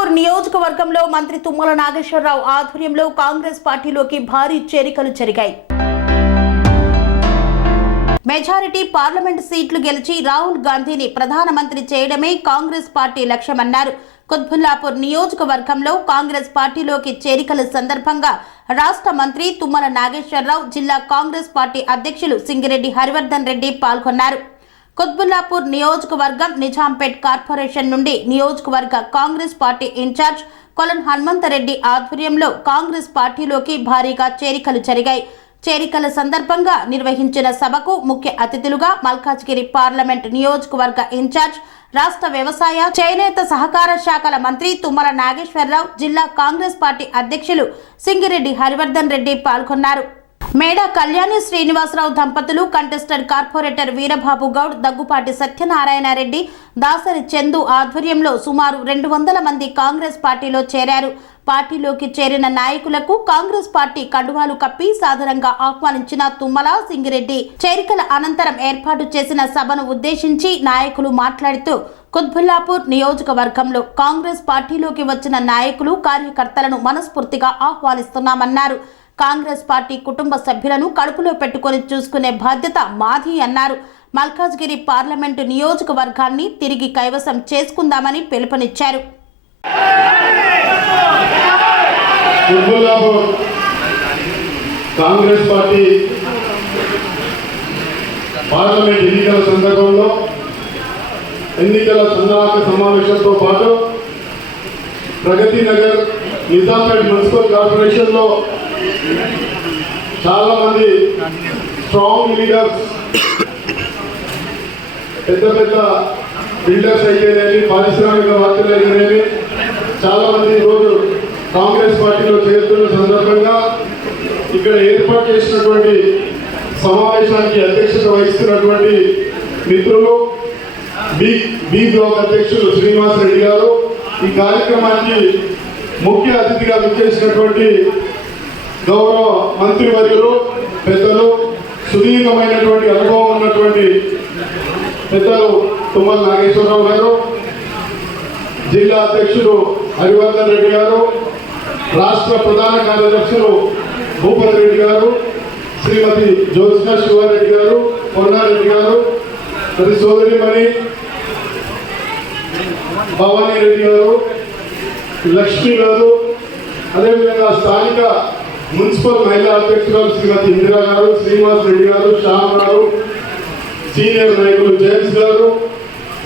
కుత్బుల్లాపూర్ నియోజకవర్గంలో మంత్రి తుమ్మల నాగేశ్వరరావు ఆధ్వర్యంలో కాంగ్రెస్ పార్టీలోకి భారీ చేరికలు జరిగాయి. మెజారిటీ పార్లమెంట్ సీట్లు గెలిచి రాహుల్ గాంధీని ప్రధానమంత్రి చేయడమే కాంగ్రెస్ పార్టీ లక్ష్యమన్నారు. కుత్బుల్లాపూర్ నియోజకవర్గంలో కాంగ్రెస్ పార్టీలోకి చేరికల సందర్భంగా రాష్ట్ర మంత్రి తుమ్మల నాగేశ్వరరావు జిల్లా కాంగ్రెస్ పార్టీ అధ్యక్షులు సింగిరెడ్డి హరివర్ధన్ రెడ్డి పాల్గొన్నారు. కుత్బుల్లాపూర్ నియోజకవర్గం నిజాంపేట్ కార్పొరేషన్ నుండి నియోజకవర్గ కాంగ్రెస్ పార్టీ ఇన్ఛార్జ్ కొలన్ హనుమంతరెడ్డి ఆధ్వర్యంలో కాంగ్రెస్ పార్టీలోకి భారీగా చేరికలు జరిగాయి. చేరికల సందర్భంగా నిర్వహించిన సభకు ముఖ్య అతిథులుగా మల్కాజ్గిరి పార్లమెంట్ నియోజకవర్గ ఇన్ఛార్జ్ రాష్ట్ర వ్యవసాయ చేనేత సహకార శాఖల మంత్రి తుమ్మల నాగేశ్వరరావు జిల్లా కాంగ్రెస్ పార్టీ అధ్యక్షులు సింగిరెడ్డి హరివర్ధన్ రెడ్డి పాల్గొన్నారు. మేడ కళ్యాణి శ్రీనివాసరావు దంపతులు కంటెస్టెడ్ కార్పొరేటర్ వీరబాబు గౌడ్ దగ్గుపాటి సత్యనారాయణ రెడ్డి దాసరి చందు ఆధ్వర్యంలో సుమారు రెండు వందల మంది కాంగ్రెస్ పార్టీలో చేరారు. పార్టీలోకి చేరిన నాయకులకు కాంగ్రెస్ పార్టీ కండువాలు కప్పి సాధారణంగా ఆహ్వానించిన తుమ్మల సింగిరెడ్డి. చేరికల అనంతరం ఏర్పాటు చేసిన సభను ఉద్దేశించి నాయకులు మాట్లాడుతూ కుత్బుల్లాపూర్ నియోజకవర్గంలో కాంగ్రెస్ పార్టీలోకి వచ్చిన నాయకులు కార్యకర్తలను మనస్ఫూర్తిగా ఆహ్వానిస్తున్నామన్నారు. కాంగ్రెస్ పార్టీ కుటుంబ సభ్యులను కడుపులో పెట్టుకొని చూసుకునే బాధ్యత మాది అన్నారు. మల్కాజ్గిరి పార్లమెంటు నియోజకవర్గాన్ని తిరిగి కైవసం చేసుకుందామని పిలుపునిచ్చారు. కాంగ్రెస్ పార్టీ పార్లమెంట్ ఎన్నికల సందర్భంలో ఎన్నికల సన్నాహక సమావేశంతో పాటు ప్రగతి నగర్ నిజాంపేట్ మున్సిపల్ కార్పొరేషన్లో చాలామంది స్ట్రాంగ్ లీడర్స్ పెద్ద పెద్ద బిల్డర్స్ అయితేనేమి పారిశ్రామికవేత్తలు అయితేనేమి చాలా చాలామంది ఈరోజు కాంగ్రెస్ పార్టీలో చేరుతున్న సందర్భంగా ఇక్కడ ఏర్పాటు చేసినటువంటి సమావేశానికి అధ్యక్షత వహిస్తున్నటువంటి మిత్రులు బి బి బ్లాక్ అధ్యక్షులు శ్రీనివాస్ రెడ్డి గారు ఈ కార్యక్రమానికి ముఖ్య అతిథిగా విచ్చేసినటువంటి గౌరవ మంత్రివర్యులు పెద్దలు సుదీర్ఘమైనటువంటి అనుభవం ఉన్నటువంటి పెద్దలు తుమ్మల నాగేశ్వరరావు గారు జిల్లా అధ్యక్షులు హరివర్ధన్ రెడ్డి గారు రాష్ట్ర ప్రధాన కార్యదర్శులు భూపతి రెడ్డి గారు శ్రీమతి జ్యోత్స్న శివారెడ్డి గారు పొన్నారెడ్డి గారు మరి సోదరిమణి భవానీ రెడ్డి గారు లక్ష్మి గారు అదేవిధంగా స్థానిక మున్సిపల్ మహిళా అధ్యక్షురాలు శ్రీమతి ఇందిరా గారు శ్రీనివాస్ రెడ్డి గారు శ్యామ్ గారు సీనియర్ నాయకులు జేమ్స్ గారు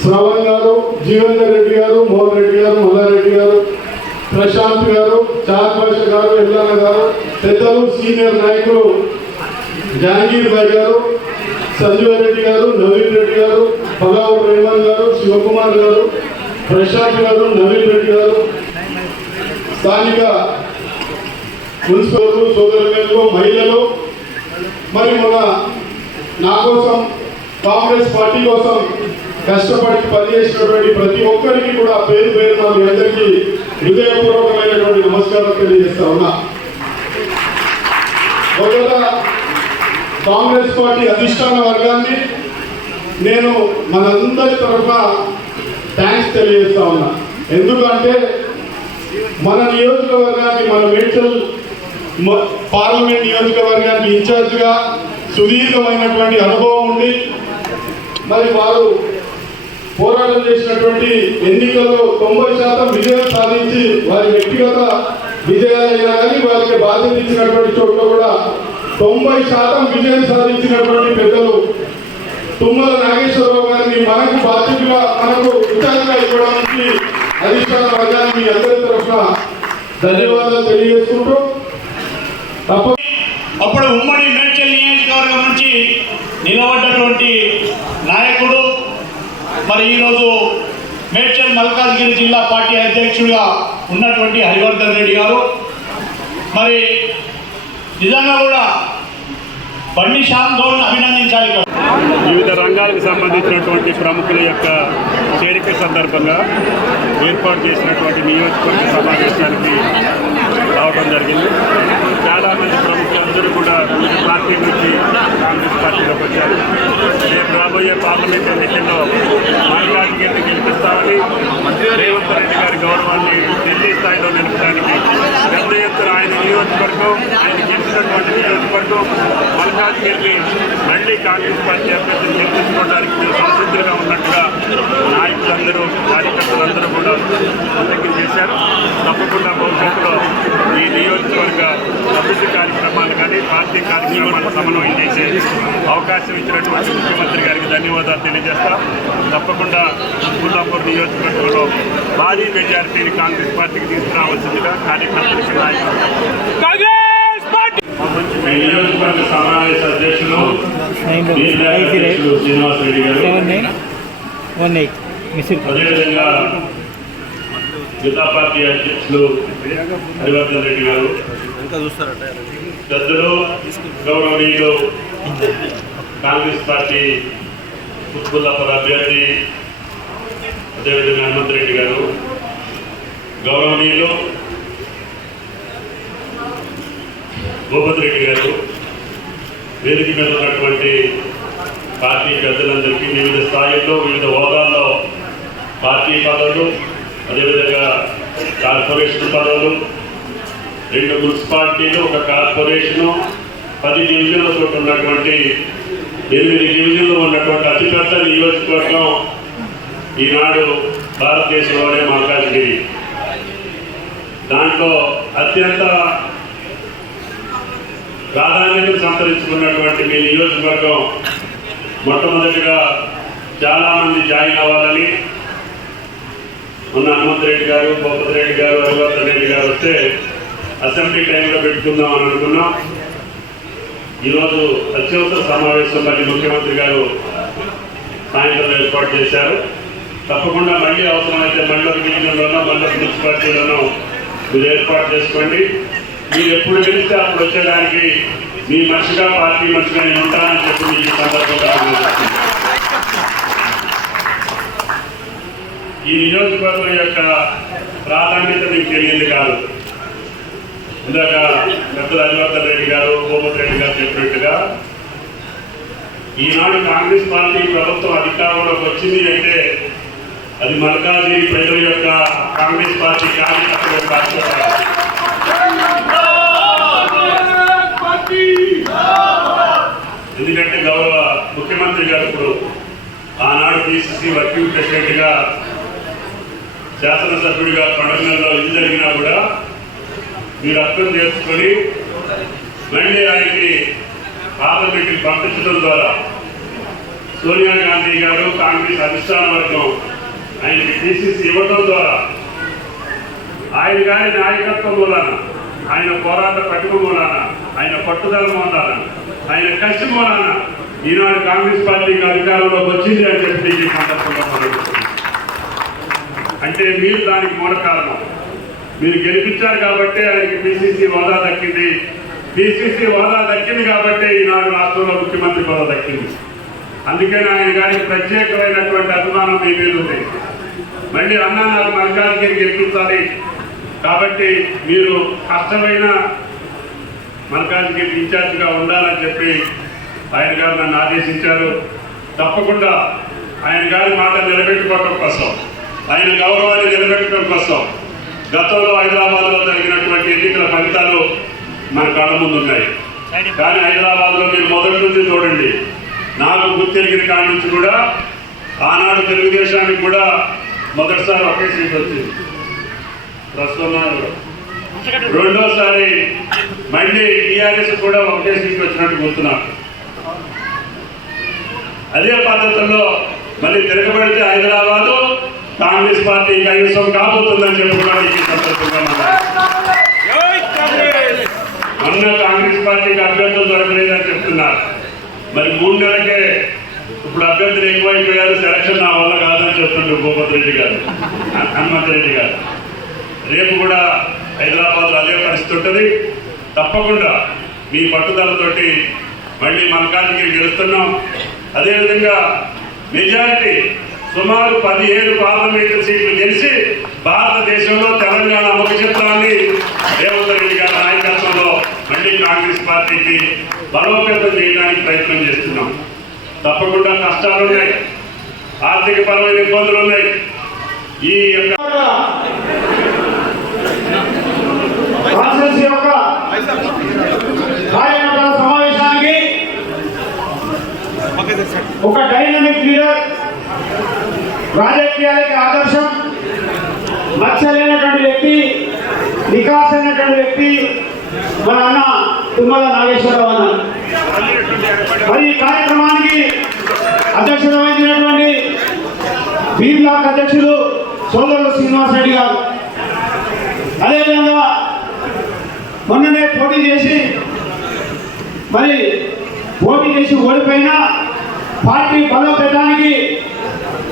శ్రవణ్ గారు జీవేందర్ రెడ్డి గారు మోహన్ రెడ్డి గారు మల్లారెడ్డి గారు ప్రశాంత్ గారు చార్పాష గారు ఎల్లన్న గారు పెద్దలు సీనియర్ నాయకులు జహాంగీర్ భాయ్ గారు సంజీవ రెడ్డి గారు నవీన్ రెడ్డి గారు భగావర్ రేవన్ గారు శివకుమార్ గారు ప్రశాంత్ గారు నవీన్ రెడ్డి గారు స్థానిక మున్సిపల్ సోదరులు మహిళలు మరి మన నా కోసం కాంగ్రెస్ పార్టీ కోసం కష్టపడి పనిచేసినటువంటి ప్రతి ఒక్కరికి కూడా పేరు పేరు మీ అందరికీ హృదయపూర్వకమైనటువంటి నమస్కారం తెలియజేస్తా ఉన్నా. మొదట కాంగ్రెస్ పార్టీ అధిష్టాన వర్గాన్ని నేను మనందరి తరఫున థ్యాంక్స్ తెలియజేస్తా ఉన్నా. ఎందుకంటే మన నియోజకవర్గానికి మన మేడ్చల్ పార్లమెంట్ నియోజకవర్గానికి ఇన్ఛార్జ్గా సుదీర్ఘమైనటువంటి అనుభవం ఉండి మరి వారు పోరాటం చేసినటువంటి ఎన్నికల్లో తొంభై శాతం విజయం సాధించి వారి వ్యక్తిగత విజయాలైనా కానీ వారికి బాధ్యత ఇచ్చినటువంటి చోట్ల కూడా తొంభై శాతం విజయం సాధించినటువంటి పెద్దలు తుమ్మల నాగేశ్వరరావు గారిని మనకు బాధ్యతగా మనకు ఇన్ఛార్జ్గా ఇవ్వడానికి అధిష్టాన మీ అందరి తరఫున ధన్యవాదాలు తెలియజేసుకుంటూ అప్పుడు ఉమ్మడి మేడ్చల్ నియోజకవర్గం నుంచి నిలబడ్డటువంటి నాయకుడు మరి ఈరోజు మేడ్చల్ మల్కాజ్గిరి జిల్లా పార్టీ అధ్యక్షుడిగా ఉన్నటువంటి హరివర్ధన్ రెడ్డి గారు మరి నిజంగా కూడా బండి శ్యామ్ అభినందించాలి ఇక్కడ. వివిధ రంగాలకు సంబంధించినటువంటి ప్రముఖుల యొక్క చేరిక సందర్భంగా ఏర్పాటు చేసినటువంటి నియోజకవర్గ సమావేశానికి రావడం జరిగింది. చాలామంది ప్రముఖులందరూ కూడా వివిధ పార్టీ నుంచి కాంగ్రెస్ పార్టీలోకి వచ్చారు. రేపు రాబోయే పార్లమెంట్ ఎన్నికల్లో మల్లికార్జునకి గెలిపిస్తామని రేవంత్ రెడ్డి గారి గౌరవాన్ని ఢిల్లీ స్థాయిలో నిలపడానికి పెద్ద ఎత్తున ఆయన నియోజకవర్గం ఆయన గెలిచినటువంటి నియోజకవర్గం మల్లికార్జునకి మళ్ళీ కాంగ్రెస్ పార్టీ అభ్యర్థులు గెలిపించుకోవడానికి మీరు ఉన్నట్టుగా నాయకులందరూ కార్యకర్తలందరూ కూడా సంతకం చేశారు. తప్పకుండా భవిష్యత్తులో ఈ నియోజకవర్గ అభివృద్ధి కార్యక్రమాలు కానీ పార్టీ కార్యక్రమాలు సమన్వయం చేసే అవకాశం ఇచ్చినటువంటి ముఖ్యమంత్రి గారికి ధన్యవాదాలు తెలియజేస్తాం. తప్పకుండా కుల్లాపూర్ నియోజకవర్గంలో భారీ మెజారిటీని కాంగ్రెస్ పార్టీకి తీసుకురావాల్సిందిగా కార్యకర్తలకు నాయకులు మంచి నియోజకవర్గ సమావేశం శ్రీనివాస్ రెడ్డి గారు seven nine one eight missed అదేవిధంగా యుద్ధ పార్టీ అధ్యక్షులు హరివర్ధన్ రెడ్డి గారు పెద్దలు గౌరవనీయులు కాంగ్రెస్ పార్టీ కుత్బుల్లాపూర్ అభ్యర్థి అదేవిధంగా హనుమంత్ రెడ్డి గారు గౌరవనీయులు భూపతి రెడ్డి గారు వేదిక మీద ఉన్నటువంటి పార్టీ పెద్దలందరికీ వివిధ స్థాయిల్లో వివిధ హోదాల్లో పార్టీ పదవులు అదేవిధంగా కార్పొరేషన్ పదవులు రెండు మున్సిపాలిటీలు ఒక కార్పొరేషను పది డివిజన్లతో ఉన్నటువంటి ఎనిమిది డివిజన్లు ఉన్నటువంటి అతిపెద్ద నియోజకవర్గం ఈనాడు భారతదేశంలోనే మల్కాజ్గిరి దాంట్లో అత్యంత ప్రాధాన్యతను సంతరించుకున్నటువంటి మీ నియోజకవర్గం మొట్టమొదటిగా చాలామంది జాయిన్ అవ్వాలని మొన్న హనుమంత్ రెడ్డి గారు బొప్పతి రెడ్డి గారు హరివర్ధన్ రెడ్డి గారు వస్తే అసెంబ్లీ టైంలో పెట్టుకుందాం అని అనుకున్నాం. ఈరోజు అత్యవసర సమావేశం మళ్ళీ ముఖ్యమంత్రి గారు సాయంత్రం ఏర్పాటు చేశారు. తప్పకుండా మళ్ళీ అవసరమైతే మండల ఒక డివిజన్లోనో మళ్ళీ మున్సిపాలిటీలోనో మీరు ఏర్పాటు చేసుకోండి. మీరు ఎప్పుడు గెలిస్తే అప్పుడు వచ్చేదానికి మీ మనిషిగా పార్టీ మనిషిగా నేను ఉంటానని చెప్పి మీకు ఈ సందర్భంగా ఈ నియోజకవర్గం యొక్క ప్రాధాన్యత మీకు తెలియదు కాదు. ఇందాక పెద్దలు హరివర్ధన్ రెడ్డి గారు భూపతి రెడ్డి గారు చెప్పినట్టుగా ఈనాడు కాంగ్రెస్ పార్టీ ప్రభుత్వం అధికారంలోకి వచ్చింది అంటే అది మల్కాజీ ప్రజల యొక్క కాంగ్రెస్ పార్టీ కార్యకర్తల యొక్క ఎందుకంటే గౌరవ ముఖ్యమంత్రి గారు ఇప్పుడు ఆనాడు పిసిసి వర్కింగ్ ప్రెసిడెంట్గా శాసనసభ్యుడిగా పండుగల్లో ఇది జరిగినా కూడా మీరు అర్థం చేసుకొని మళ్ళీ ఆయన్ని పార్లమెంట్కి పంపించడం ద్వారా సోనియా గాంధీ గారు కాంగ్రెస్ అధిష్టాన వర్గం ఆయనకి పిసిసి ఇవ్వడం ద్వారా ఆయన గారి నాయకత్వం మూలాన ఆయన పోరాట పట్టుకు మూలాన ఆయన పట్టుదల మూలాన ఆయన కష్టం మూలాన ఈనాడు కాంగ్రెస్ పార్టీకి అధికారంలోకి వచ్చింది అని చెప్పి ఈ సందర్భంగా అంటే మీరు దానికి మూల కారణం. మీరు గెలిపించారు కాబట్టి ఆయనకి పిసిసి హోదా దక్కింది. పిసిసి హోదా దక్కింది కాబట్టి ఈనాడు రాష్ట్రంలో ముఖ్యమంత్రి హోదా దక్కింది. అందుకని ఆయన గారికి ప్రత్యేకమైనటువంటి అభిమానం మీ మీద ఉంది. మళ్ళీ అన్నా మార్గానికి మల్కాజ్గిరి గెలిపించాలి కాబట్టి మీరు కష్టమైన మల్కాజ్గిరి ఇన్ఛార్జ్గా ఉండాలని చెప్పి ఆయన గారు నన్ను ఆదేశించారు. తప్పకుండా ఆయన గారి మాట నిలబెట్టుకోవడం కోసం ఆయన గౌరవాన్ని నిలబెట్టడం కోసం గతంలో హైదరాబాద్లో జరిగినటువంటి ఎన్నికల ఫలితాలు మన కళ్ళ ముందు ఉన్నాయి కానీ హైదరాబాద్లో మీరు మొదటి నుంచి చూడండి. నాకు గుర్తెరిగిన కాడి నుంచి కూడా ఆనాడు తెలుగుదేశానికి కూడా మొదటిసారి ఒకే సీట్ వచ్చింది. ప్రస్తుతం రెండోసారి మళ్ళీ టీఆర్ఎస్ కూడా ఒకే సీట్ వచ్చినట్టు గుర్తున్నాను. అదే పద్ధతుల్లో మళ్ళీ తిరగబడితే హైదరాబాదు కాంగ్రెస్ పార్టీ కైవసం కాబోతుందని చెప్పుకోవడానికి ఈ సందర్భంగా మొన్న కాంగ్రెస్ పార్టీకి అభ్యర్థులు దొరకలేదని చెప్తున్నారు. మరి మూడు నెలలకే ఇప్పుడు అభ్యర్థులు ఎక్కువైపోయారు సెలక్షన్ నా వల్ల కాదని చెప్తుండ్రు భూపతి రెడ్డి గారు. హ- హనుమంత్ రెడ్డి గారు. రేపు కూడా హైదరాబాద్లో అదే పరిస్థితి ఉంటుంది. తప్పకుండా మీ పట్టుదలతోటి మళ్ళీ మల్కాజ్గిరి గెలుస్తున్నాం. అదేవిధంగా మెజారిటీ సుమారు పదిహేడు పార్లమెంటు సీట్లు గెలిచి భారతదేశంలో తెలంగాణ ముఖ చిత్రాన్ని రేవంత్ రెడ్డి గారి నాయకత్వంలో మళ్ళీ కాంగ్రెస్ పార్టీకి బలోపేతం చేయడానికి ప్రయత్నం చేస్తున్నాం. తప్పకుండా కష్టాలు ఉన్నాయి. ఆర్థిక పరమైన ఇబ్బందులు ఉన్నాయి. ఈ యొక్క యొక్క సమావేశానికి ఒక డైనమిక్ లీడర్ రాజకీయాలకి ఆదర్శం మచ్చలేనటువంటి వ్యక్తి నికాసైనటువంటి వ్యక్తి మన అన్న తిమ్మల నాగేశ్వరరావు అన్న మరి ఈ కార్యక్రమానికి అధ్యక్షత వహించినటువంటి బీ బ్లాక్ అధ్యక్షులు సోదరులు శ్రీనివాస్ రెడ్డి గారు. అదేవిధంగా మొన్ననే పోటీ చేసి మరి పోటీ చేసి ఓడిపోయిన పార్టీ బలోపేతానికి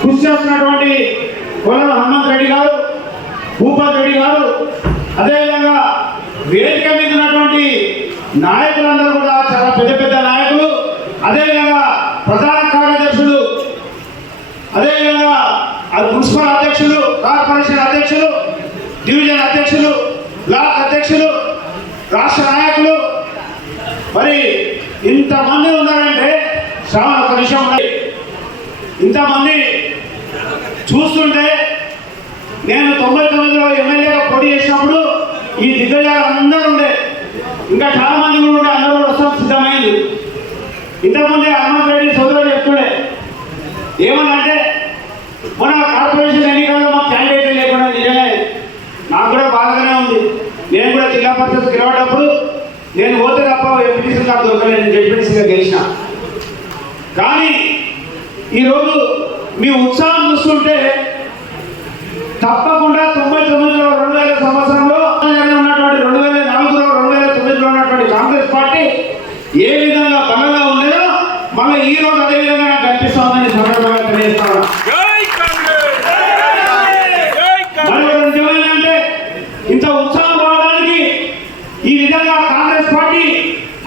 కృషి చేస్తున్నటువంటి కొల్లల హనుమంత్ రెడ్డి గారు భూపాల్ రెడ్డి గారు అదేవిధంగా వేదిక మీద ఉన్నటువంటి నాయకులందరూ కూడా చాలా పెద్ద పెద్ద నాయకులు. అదేవిధంగా ప్రధాన కార్యదర్శులు అదేవిధంగా అది మున్సిపల్ అధ్యక్షులు కార్పొరేషన్ అధ్యక్షులు డివిజన్ అధ్యక్షులు బ్లాక్ అధ్యక్షులు రాష్ట్ర నాయకులు. మరి ఇంతమంది ఉన్నారంటే శ్రావణ ఒక విషయం ఉన్నది ఇంతమంది చూస్తుంటే నేను తొంభై తొమ్మిదిలో ఎమ్మెల్యేగా పోటీ చేసినప్పుడు ఈ దిగ్గజాలు అందరూ ఉండే ఇంకా చాలా మంది కూడా అందరూ ప్రస్తుతం సిద్ధమైంది. ఇంతకుముందే హనుమంత్ రెడ్డి సోదరుడు చెప్తుండే ఏమనంటే మన కార్పొరేషన్ ఎన్నికల్లో మా క్యాండిడేట్ లేకుండా నిజమే. నాకు కూడా బాధగానే ఉంది. నేను కూడా జిల్లా పరిషత్ గెలవడప్పుడు నేను పోతే తప్ప ఎంపీటీసీ నాకు దొరకలేదు జడ్పీటీసీగా గెలిచిన. కానీ ఈరోజు మీ ఉత్సాహం చూస్తుంటే తప్పకుండా తొంభై తొమ్మిదిలో రెండు వేల సంవత్సరంలో ఉన్నటువంటి రెండు వేల నాలుగులో రెండు వేల తొమ్మిదిలో ఉన్నటువంటి కాంగ్రెస్ పార్టీ ఏ విధంగా బలంగా ఉండేదో మళ్ళీ ఈ రోజు అదే విధంగా నాకు కనిపిస్తోందని సందర్భంగా తెలియజేస్తాను జై కాంగ్రెస్ జై మరి ఒక నిజమేంటంటే ఇంత ఉత్సాహం రావడానికి ఈ విధంగా కాంగ్రెస్ పార్టీ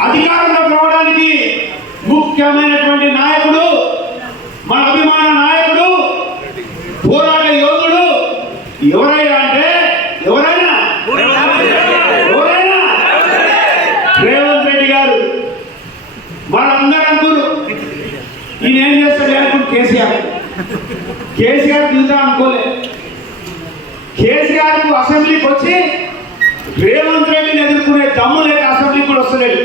అధికారంలోకి రావడానికి ముఖ్యమైనటువంటి నాయకుడు మన అభిమాన నాయకుడు పోరాట యోధుడు ఎవరైనా అంటే ఎవరైనా? ఎవరైనా? రేవంత్ రెడ్డి గారు. వాళ్ళందరూ అనుకున్నారు ఈయన ఏం చేస్తాడు అనుకుని కేసీఆర్. కేసీఆర్ దిగుతా అనుకోలే. కేసీఆర్ అసెంబ్లీకి వచ్చి రేవంత్ రెడ్డిని ఎదుర్కొనే దమ్ము లేక అసెంబ్లీకి కూడా వస్తలేదు.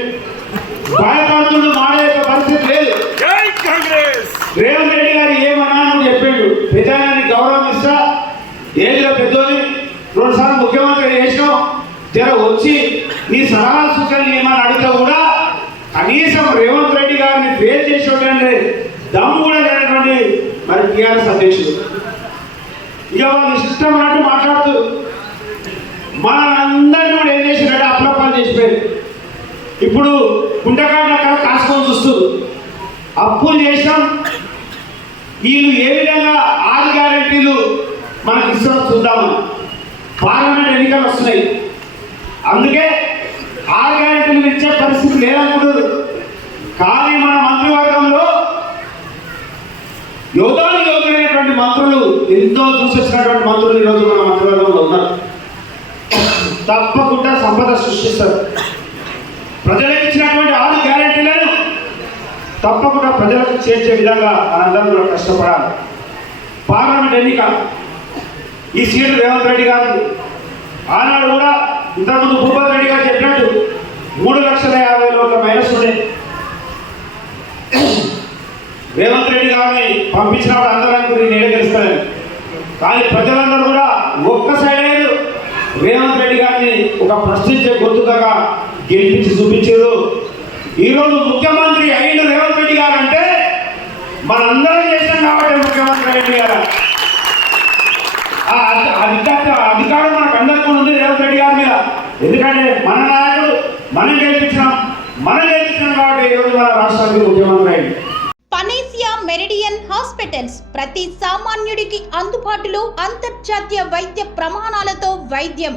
భయపడుతుండు మాడే పరిస్థితి లేదు. జై కాంగ్రెస్! రేవంత్ రెడ్డి గారు ఏమన్నా అని చెప్పాడు. పెద్దాయనాన్ని గౌరవం ఇస్తా ఏజ్లో పెద్దోని రెండుసార్లు ముఖ్యమంత్రి చేసినావు జర వచ్చి నీ సలహా సూచనలు ఏమని అడిగితే కూడా కనీసం రేవంత్ రెడ్డి గారిని ఫేస్ చేసేటంటే దమ్ము కూడా లేనటువంటి మరి టీఆర్ఎస్ అధ్యక్షుడు. ఇక వాళ్ళు ఇష్టం అన్నట్టు మాట్లాడుతూ మన అందరిని కూడా ఏం చేసినట్టు అప్లపాలు చేసిపోయారు. ఇప్పుడు గుండెకాడ అక్కడ కాసుకొని చూస్తారు అప్పులు చేసినాం. వీళ్ళు ఏ విధంగా ఆరు గ్యారెంటీలు మనకి ఇస్తారో చూద్దామని పార్లమెంట్ ఎన్నికలు వస్తున్నాయి. అందుకే ఆరు గ్యారెంటీలు ఇచ్చే పరిస్థితి లేదనుకుంటారు కానీ మన మంత్రివర్గంలో యోధాలు యోగులైనటువంటి మంత్రులు ఎంతో చూసేసినటువంటి మంత్రులు ఈరోజు మన మంత్రివర్గంలో ఉన్నారు. తప్పకుండా సంపద సృష్టిస్తారు. ప్రజలకు ఇచ్చినటువంటి ఆరు గ్యారెంటీలను తప్పకుండా ప్రజలకు చేర్చే విధంగా మనందరం కూడా కష్టపడాలి. పార్లమెంట్ ఎన్నిక ఈ సీటు రేవంత్ రెడ్డి గారు ఆనాడు కూడా ఇంతకుముందు భూపతి రెడ్డి గారు చెప్పినట్టు మూడు లక్షల యాభై లోపల మైనస్ ఉండే. రేవంత్ రెడ్డి గారిని పంపించినప్పుడు అందరూ అనుకుని నేడే కానీ ప్రజలందరూ కూడా ఒక్క సైడ్ రేవంత్ రెడ్డి గారిని ఒక ప్రశ్నించే గొంతుకగా గెలిపించి చూపించారు. ఈరోజు ముఖ్యమంత్రి అయిన రేవంత్ రెడ్డి గారు అంటే మనందరం చేసాం కాబట్టి ముఖ్యమంత్రి రెడ్డి గారు. అధికార అధికారం మనకు అందరికీ ఉంది రేవంత్ రెడ్డి గారి మీద. ఎందుకంటే మన నాయకుడు మనం గెలిపించినాం మనం గెలిపించినాం కాబట్టి ఈరోజు మన రాష్ట్రానికి ముఖ్యమంత్రి అయింది పనేసియా మెరిడియన్ హాస్పిటల్స్ ప్రతి సామాన్యుడికి అందుబాటులో అంతర్జాతీయ వైద్య ప్రమాణాలతో వైద్యం.